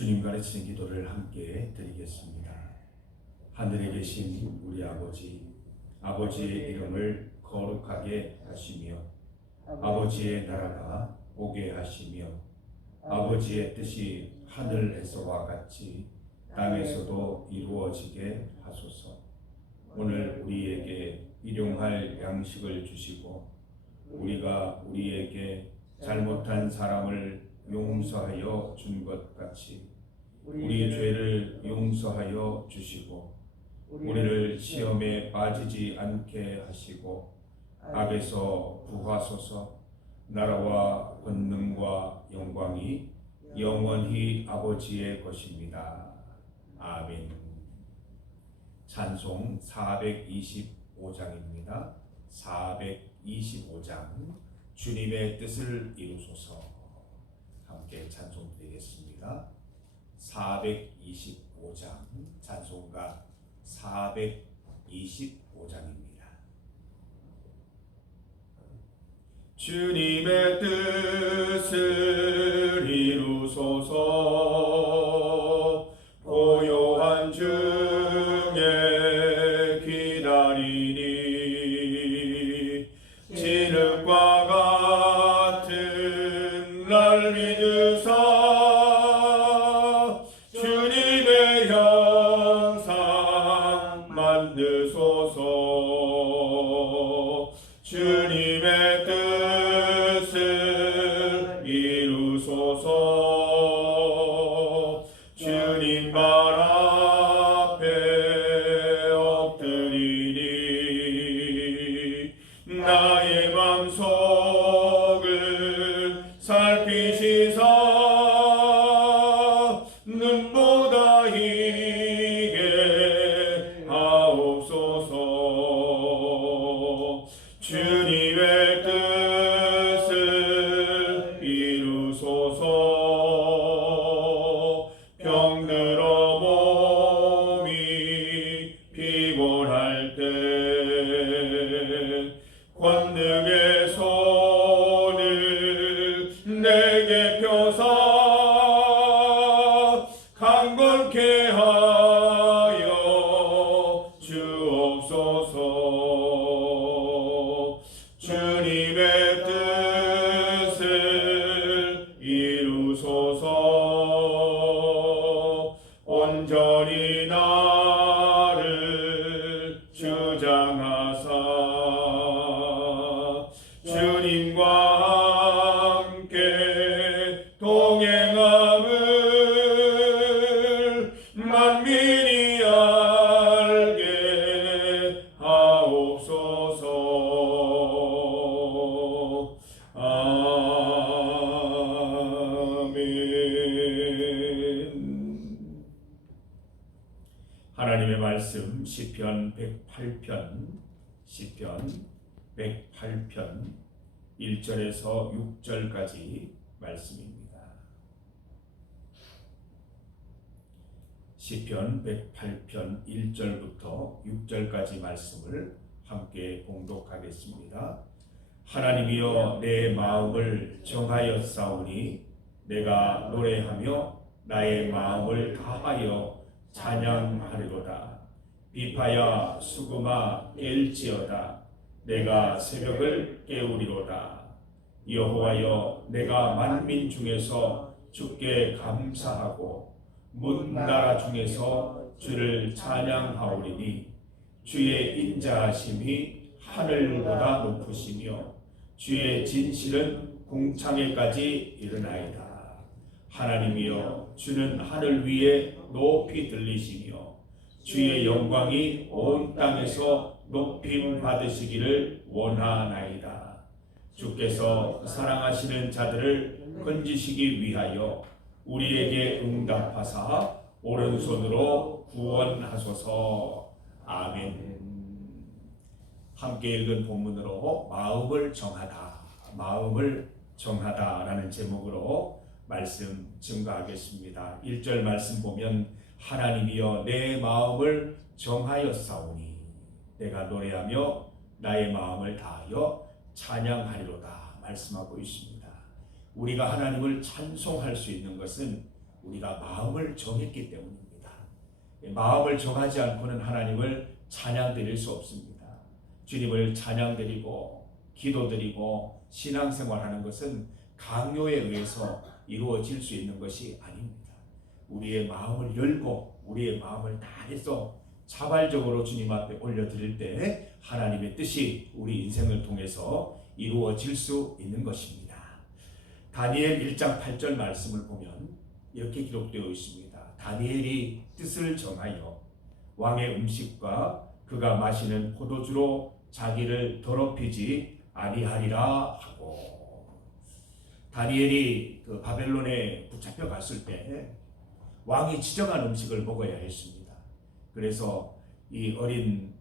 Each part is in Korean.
주님 가르치는 기도를 함께 드리겠습니다. 하늘에 계신 우리 아버지, 아버지의 이름을 거룩하게 하시며 아버지의 나라가 오게 하시며 아버지의 뜻이 하늘에서와 같이 땅에서도 이루어지게 하소서. 오늘 우리에게 일용할 양식을 주시고 우리가 우리에게 잘못한 사람을 용서하여 준 것 같이 우리 죄를 용서하여 주시고 우리를 시험에 빠지지 않게 하시고 악에서 구하소서. 나라와 권능과 영광이 영원히 아버지의 것입니다. 아멘. 찬송 425장입니다. 425장 주님의 뜻을 이루소서. 함께 찬송 드리겠습니다. 425장 찬송가 425장입니다. 주님의 뜻을 이루소서. 고요한 중에 기다리니 진흙과 같은 날 믿으사 주님의 형상 만드소서. 주님의 뜻을 이루소서. 주님 발 앞에 엎드리니 나의 맘속을 살피시사 눈보다 희게 하옵소서. 주님의 뜻을 이루소서. 병들어 몸이 피곤할 때 권능의 손을 내게 펴사 강건케 하여 주옵소서. 주님의 뜻을 이루소서. 온전히 나를 주장하사 주님과 함께 동행함을 만민이 알게 하옵소서. 아멘. 하나님의 말씀 시편 108편 1절에서 6절까지 말씀입니다. 시편 108편 1절부터 6절까지 말씀을 함께 봉독하겠습니다. 하나님이여 내 마음을 정하였사오니 내가 노래하며 나의 마음을 다하여 찬양하리로다. 비파야 수금아 깰지어다. 내가 새벽을 깨우리로다. 여호와여 내가 만민 중에서 주께 감사하고 문나라 중에서 주를 찬양하오리니 주의 인자하심이 하늘보다 높으시며 주의 진실은 궁창에까지 이르나이다. 하나님이여 주는 하늘 위에 높이 들리시며 주의 영광이 온 땅에서 높임 받으시기를 원하나이다. 주께서 사랑하시는 자들을 건지시기 위하여 우리에게 응답하사 오른손으로 구원하소서. 아멘. 함께 읽은 본문으로 마음을 정하다라는 제목으로 말씀 증거하겠습니다. 1절 말씀 보면 하나님이여 내 마음을 정하였사오니 내가 노래하며 나의 마음을 다하여 찬양하리로다 말씀하고 있습니다. 우리가 하나님을 찬송할 수 있는 것은 우리가 마음을 정했기 때문입니다. 마음을 정하지 않고는 하나님을 찬양드릴 수 없습니다. 주님을 찬양드리고 기도드리고 신앙생활하는 것은 강요에 의해서 이루어질 수 있는 것이 아닙니다. 우리의 마음을 열고 우리의 마음을 다해서 자발적으로 주님 앞에 올려드릴 때 하나님의 뜻이 우리 인생을 통해서 이루어질 수 있는 것입니다. 다니엘 1장 8절 말씀을 보면 이렇게 기록되어 있습니다. 다니엘이 뜻을 정하여 왕의 음식과 그가 마시는 포도주로 자기를 더럽히지 아니하리라 하고, 다니엘이 그 바벨론에 붙잡혀 갔을 때 왕이 지정한 음식을 먹어야 했습니다. 그래서 이 어린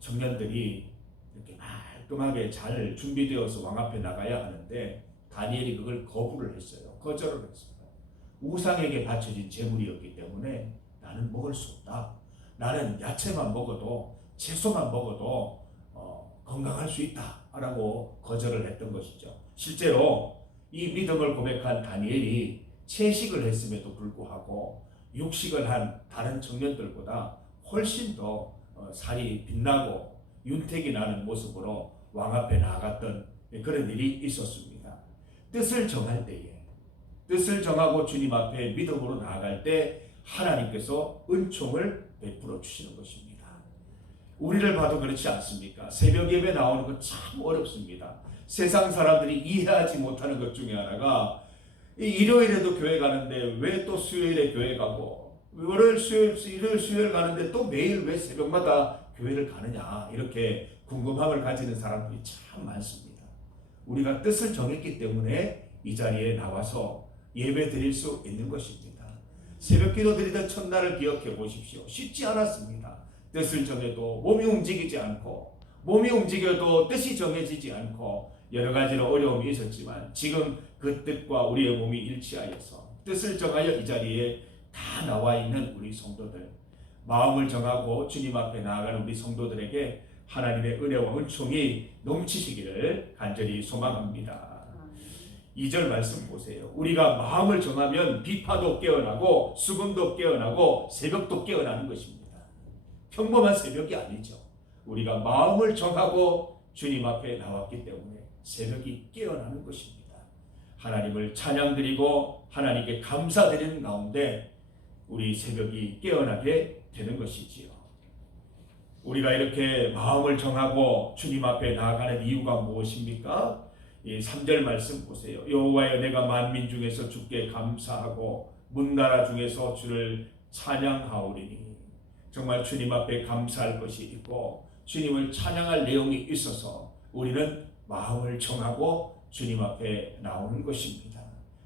청년들이 이렇게 깔끔하게 잘 준비되어서 왕 앞에 나가야 하는데 다니엘이 그걸 거부를 했어요. 거절을 했어요. 우상에게 바쳐진 제물이었기 때문에 나는 먹을 수 없다. 나는 야채만 먹어도 채소만 먹어도 건강할 수 있다 라고 거절을 했던 것이죠. 실제로 이 믿음을 고백한 다니엘이 채식을 했음에도 불구하고 육식을 한 다른 청년들보다 훨씬 더 살이 빛나고 윤택이 나는 모습으로 왕 앞에 나아갔던 그런 일이 있었습니다. 뜻을 정할 때에, 뜻을 정하고 주님 앞에 믿음으로 나아갈 때 하나님께서 은총을 베풀어 주시는 것입니다. 우리를 봐도 그렇지 않습니까? 새벽 예배 나오는 거 참 어렵습니다. 세상 사람들이 이해하지 못하는 것 중에 하나가 일요일에도 교회 가는데 왜 또 수요일에 교회 가고, 월요일 수요일 가는데 또 매일 왜 새벽마다 교회를 가느냐, 이렇게 궁금함을 가지는 사람들이 참 많습니다. 우리가 뜻을 정했기 때문에 이 자리에 나와서 예배 드릴 수 있는 것입니다. 새벽 기도 드리던 첫날을 기억해 보십시오. 쉽지 않았습니다. 뜻을 정해도 몸이 움직이지 않고, 몸이 움직여도 뜻이 정해지지 않고 여러 가지로 어려움이 있었지만 지금 그 뜻과 우리의 몸이 일치하여서 뜻을 정하여 이 자리에 다 나와 있는 우리 성도들, 마음을 정하고 주님 앞에 나아가는 우리 성도들에게 하나님의 은혜와 은총이 넘치시기를 간절히 소망합니다. 2절 말씀 보세요. 우리가 마음을 정하면 비파도 깨어나고 수금도 깨어나고 새벽도 깨어나는 것입니다. 평범한 새벽이 아니죠. 우리가 마음을 정하고 주님 앞에 나왔기 때문에 새벽이 깨어나는 것입니다. 하나님을 찬양드리고 하나님께 감사드리는 가운데 우리 새벽이 깨어나게 되는 것이지요. 우리가 이렇게 마음을 정하고 주님 앞에 나아가는 이유가 무엇입니까? 이 3절 말씀 보세요. 여호와여, 내가 만민 중에서 주께 감사하고 문나라 중에서 주를 찬양하오리니. 정말 주님 앞에 감사할 것이 있고 주님을 찬양할 내용이 있어서 우리는 마음을 정하고 주님 앞에 나오는 것입니다.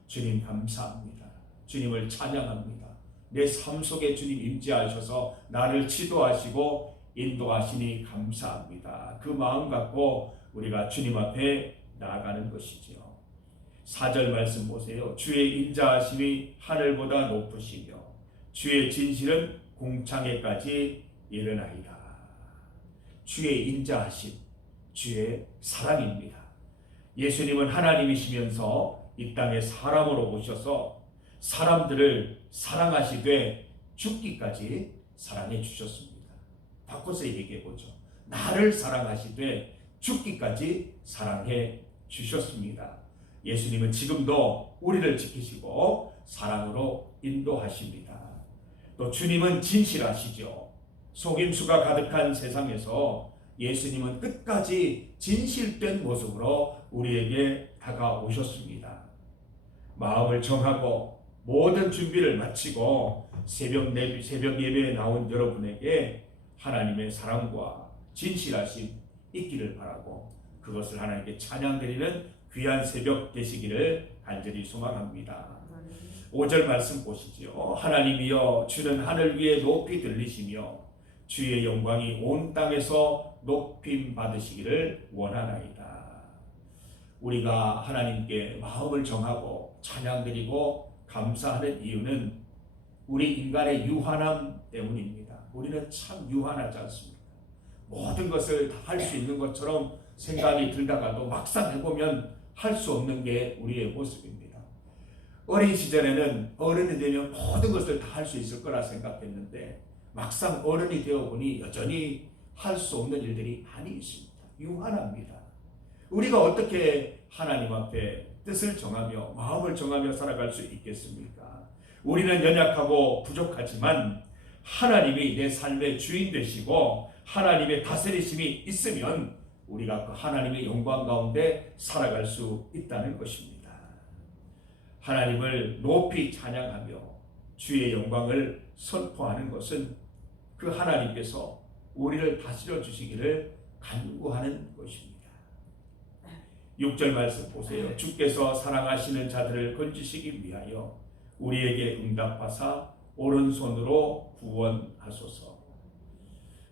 주님 감사합니다. 주님을 찬양합니다. 내 삶 속에 주님 임재하셔서 나를 지도하시고 인도하시니 감사합니다. 그 마음 갖고 우리가 주님 앞에 나아가는 것이죠. 4절 말씀 보세요. 주의 인자하심이 하늘보다 높으시며 주의 진실은 궁창에까지 이르나이다. 주의 인자하심, 주의 사랑입니다. 예수님은 하나님이시면서 이 땅에 사람으로 오셔서 사람들을 사랑하시되 죽기까지 사랑해 주셨습니다. 바꿔서 얘기해 보죠. 나를 사랑하시되 죽기까지 사랑해 주셨습니다. 예수님은 지금도 우리를 지키시고 사랑으로 인도하십니다. 또 주님은 진실하시죠. 속임수가 가득한 세상에서 예수님은 끝까지 진실된 모습으로 우리에게 다가오셨습니다. 마음을 정하고 모든 준비를 마치고 새벽 예배에 나온 여러분에게 하나님의 사랑과 진실하심 있기를 바라고 그것을 하나님께 찬양드리는 귀한 새벽 되시기를 간절히 소망합니다. 5절 말씀 보시죠. 하나님이여, 주는 하늘 위에 높이 들리시며 주의 영광이 온 땅에서 높임 받으시기를 원하나이다. 우리가 하나님께 마음을 정하고 찬양드리고 감사하는 이유는 우리 인간의 유한함 때문입니다. 우리는 참 유한하지 않습니까? 모든 것을 다 할 수 있는 것처럼 생각이 들다가도 막상 해보면 할 수 없는 게 우리의 모습입니다. 어린 시절에는 어른이 되면 모든 것을 다 할 수 있을 거라 생각했는데 막상 어른이 되어보니 여전히 할 수 없는 일들이 많이 있습니다. 유한합니다. 우리가 어떻게 하나님 앞에 뜻을 정하며 마음을 정하며 살아갈 수 있겠습니까? 우리는 연약하고 부족하지만 하나님이 내 삶의 주인 되시고 하나님의 다스리심이 있으면 우리가 그 하나님의 영광 가운데 살아갈 수 있다는 것입니다. 하나님을 높이 찬양하며 주의 영광을 선포하는 것은 그 하나님께서 우리를 다스려 주시기를 간구하는 것입니다. 6절 말씀 보세요. 주께서 사랑하시는 자들을 건지시기 위하여 우리에게 응답하사 오른손으로 구원하소서.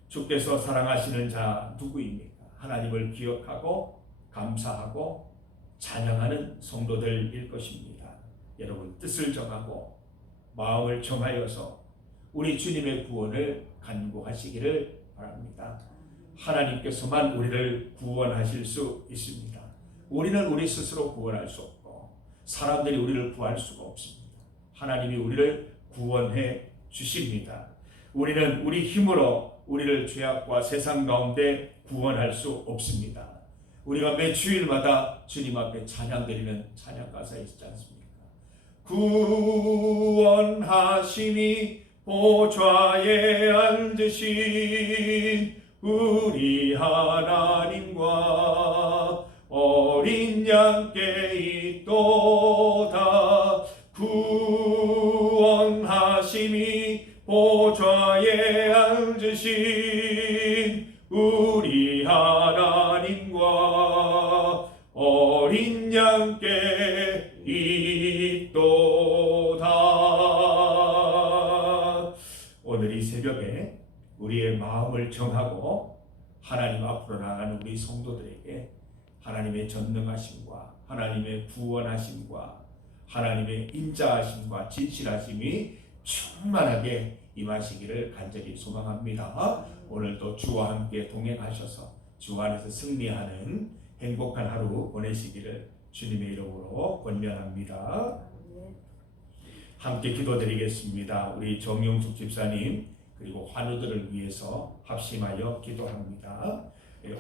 주께서 사랑하시는 자 누구입니까? 하나님을 기억하고 감사하고 찬양하는 성도들일 것입니다. 여러분 뜻을 정하고 마음을 정하여서 우리 주님의 구원을 간구하시기를 바랍니다. 하나님께서만 우리를 구원하실 수 있습니다. 우리는 우리 스스로 구원할 수 없고 사람들이 우리를 구할 수가 없습니다. 하나님이 우리를 구원해 주십니다. 우리는 우리 힘으로 우리를 죄악과 세상 가운데 구원할 수 없습니다. 우리가 매 주일마다 주님 앞에 찬양드리는 찬양 가사에 있지 않습니까? 구원하심이 보좌에 앉으신 우리 하나님과 어린 양께 있도다. 구원하심이 보좌에 앉으신 우리 하나님과 어린 양께 있도다. 오늘 이 새벽에 우리의 마음을 정하고 하나님 앞으로 나가는 우리 성도들에게 하나님의 전능하심과 하나님의 구원하심과 하나님의 인자하심과 진실하심이 충만하게 임하시기를 간절히 소망합니다. 오늘도 주와 함께 동행하셔서 주 안에서 승리하는 행복한 하루 보내시기를 주님의 이름으로 권면합니다. 함께 기도드리겠습니다. 우리 정용숙 집사님 그리고 환우들을 위해서 합심하여 기도합니다.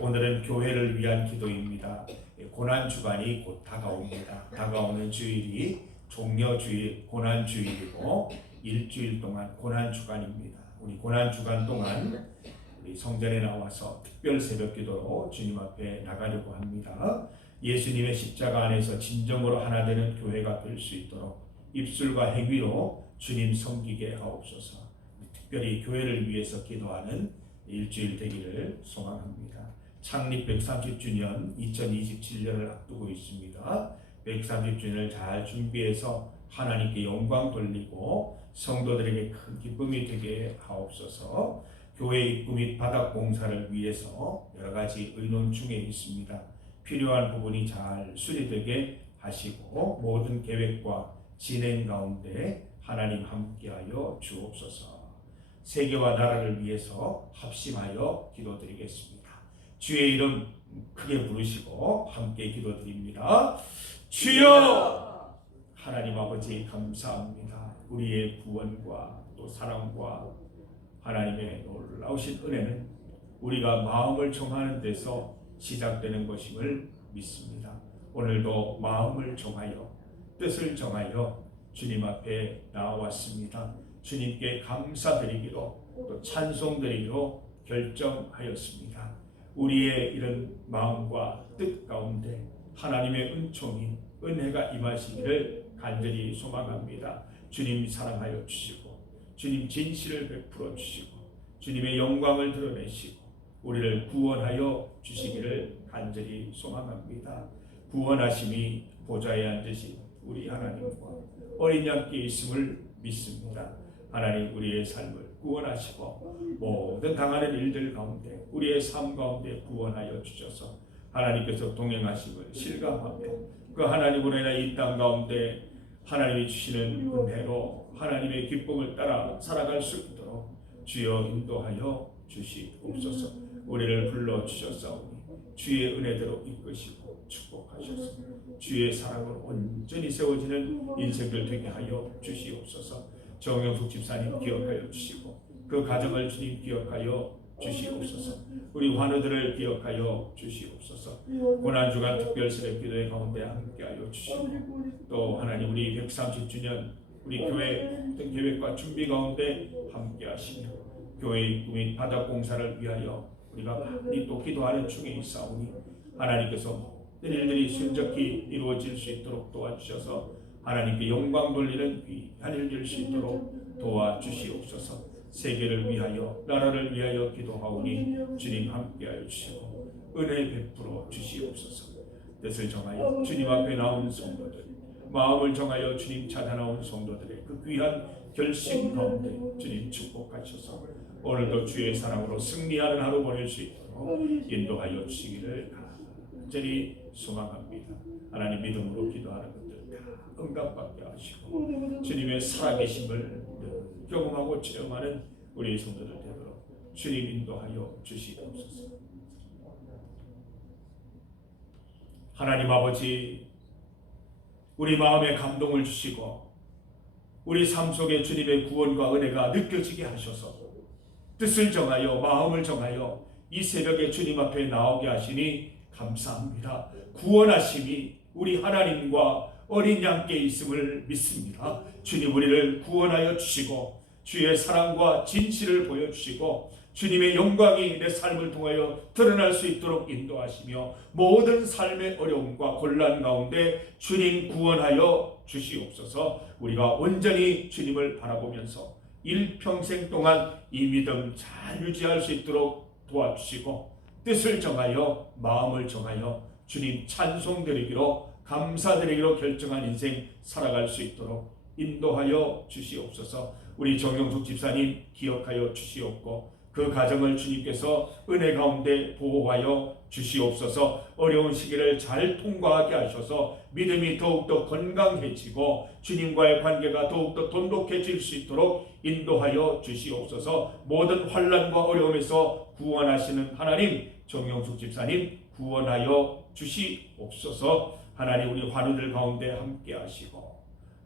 오늘은 교회를 위한 기도입니다. 고난주간이 곧 다가옵니다. 다가오는 주일이 종려주일, 고난주일이고 일주일 동안 고난주간입니다. 우리 고난주간 동안 우리 성전에 나와서 특별 새벽기도로 주님 앞에 나가려고 합니다. 예수님의 십자가 안에서 진정으로 하나 되는 교회가 될 수 있도록 입술과 행위로 주님 섬기게 하옵소서. 특별히 교회를 위해서 기도하는 일주일 되기를 소망합니다. 창립 130주년 2027년을 앞두고 있습니다. 130주년을 잘 준비해서 하나님께 영광 돌리고 성도들에게 큰 기쁨이 되게 하옵소서. 교회 입구 및 바닥 공사를 위해서 여러 가지 의논 중에 있습니다. 필요한 부분이 잘 수리되게 하시고 모든 계획과 진행 가운데 하나님 함께하여 주옵소서. 세계와 나라를 위해서 합심하여 기도드리겠습니다. 주의 이름 크게 부르시고 함께 기도드립니다. 주여! 하나님 아버지 감사합니다. 우리의 구원과 또 사랑과 하나님의 놀라우신 은혜는 우리가 마음을 정하는 데서 시작되는 것임을 믿습니다. 오늘도 마음을 정하여 뜻을 정하여 주님 앞에 나왔습니다. 주님께 감사드리기로 또 찬송드리기로 결정하였습니다. 우리의 이런 마음과 뜻 가운데 하나님의 은총이 은혜가 임하시기를 간절히 소망합니다. 주님 사랑하여 주시고 주님 진실을 베풀어 주시고 주님의 영광을 드러내시고 우리를 구원하여 주시기를 간절히 소망합니다. 구원하심이 보좌에 앉으신 우리 하나님과 어린 양께 있음을 믿습니다. 하나님 우리의 삶을 구원하시고 모든 당하는 일들 가운데 우리의 삶 가운데 구원하여 주셔서 하나님께서 동행하심을 실감하며 그 하나님으로 인해 이 땅 가운데 하나님이 주시는 은혜로 하나님의 기쁨을 따라 살아갈 수 있도록 주여 인도하여 주시옵소서. 우리를 불러주셨사오니 주의 은혜대로 이끄시고 축복하셔서 주의 사랑으로 온전히 세워지는 인생들 되게 하여 주시옵소서. 정영숙 집사님 기억하여 주시고 그 가정을 주님 기억하여 주시옵소서. 우리 환우들을 기억하여 주시옵소서. 고난주간 특별 새벽 기도회 가운데 함께하여 주시고 또 하나님 우리 130주년 우리 교회 어떤 계획과 준비 가운데 함께하시며 교회 입구 및 바닥 공사를 위하여 우리가 많이 또 기도하는 중에 있사오니 하나님께서 모든 일들이 순적히 이루어질 수 있도록 도와주셔서 하나님께 영광 돌리는 귀한 일 될 수 있도록 도와주시옵소서. 세계를 위하여 나라를 위하여 기도하오니 주님 함께하여 주시고 은혜 베풀어 주시옵소서. 뜻을 정하여 주님 앞에 나온 성도들, 마음을 정하여 주님 찾아 나온 성도들의 그 귀한 결심 가운데 주님 축복하셔서 오늘도 주의 사랑으로 승리하는 하루 보낼 수 있도록 인도하여 주시기를 간절히 소망합니다. 하나님 믿음으로 기도하는 것들 다 응답받게 하시고 주님의 살아계심을 경험하고 체험하는 우리 성도들 되도록 주님 인도하여 주시옵소서. 하나님 아버지, 우리 마음에 감동을 주시고 우리 삶 속에 주님의 구원과 은혜가 느껴지게 하셔서 뜻을 정하여 마음을 정하여 이 새벽에 주님 앞에 나오게 하시니 감사합니다. 구원하심이 우리 하나님과 어린 양께 있음을 믿습니다. 주님 우리를 구원하여 주시고 주의 사랑과 진실을 보여주시고 주님의 영광이 내 삶을 통하여 드러날 수 있도록 인도하시며 모든 삶의 어려움과 곤란 가운데 주님 구원하여 주시옵소서. 우리가 온전히 주님을 바라보면서 일평생 동안 이 믿음 잘 유지할 수 있도록 도와주시고 뜻을 정하여 마음을 정하여 주님 찬송드리기로 감사드리기로 결정한 인생 살아갈 수 있도록 인도하여 주시옵소서. 우리 정영숙 집사님 기억하여 주시옵고 그 가정을 주님께서 은혜 가운데 보호하여 주시옵소서. 어려운 시기를 잘 통과하게 하셔서 믿음이 더욱더 건강해지고 주님과의 관계가 더욱더 돈독해질 수 있도록 인도하여 주시옵소서. 모든 환난과 어려움에서 구원하시는 하나님, 정영숙 집사님 구원하여 주시옵소서. 하나님 우리 환우들 가운데 함께 하시고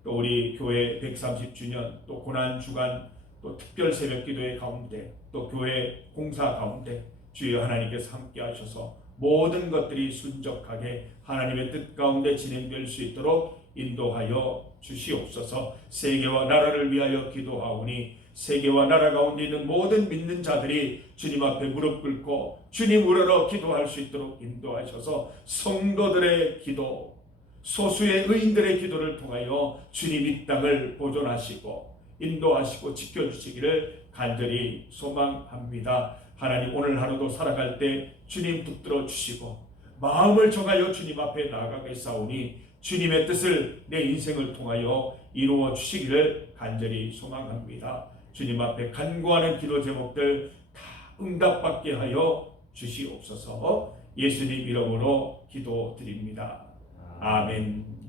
또 우리 교회 130주년 또 고난주간 또 특별 새벽 기도회 가운데 또 교회 공사 가운데 주여 하나님께서 함께 하셔서 모든 것들이 순적하게 하나님의 뜻 가운데 진행될 수 있도록 인도하여 주시옵소서. 세계와 나라를 위하여 기도하오니 세계와 나라 가운데 있는 모든 믿는 자들이 주님 앞에 무릎 꿇고 주님 우러러 기도할 수 있도록 인도하셔서 성도들의 기도, 소수의 의인들의 기도를 통하여 주님 이 땅을 보존하시고 인도하시고 지켜주시기를 간절히 소망합니다. 하나님 오늘 하루도 살아갈 때 주님 붙들어 주시고 마음을 정하여 주님 앞에 나아가겠사오니 주님의 뜻을 내 인생을 통하여 이루어 주시기를 간절히 소망합니다. 주님 앞에 간구하는 기도 제목들 다 응답받게 하여 주시옵소서. 예수님 이름으로 기도드립니다. 아멘.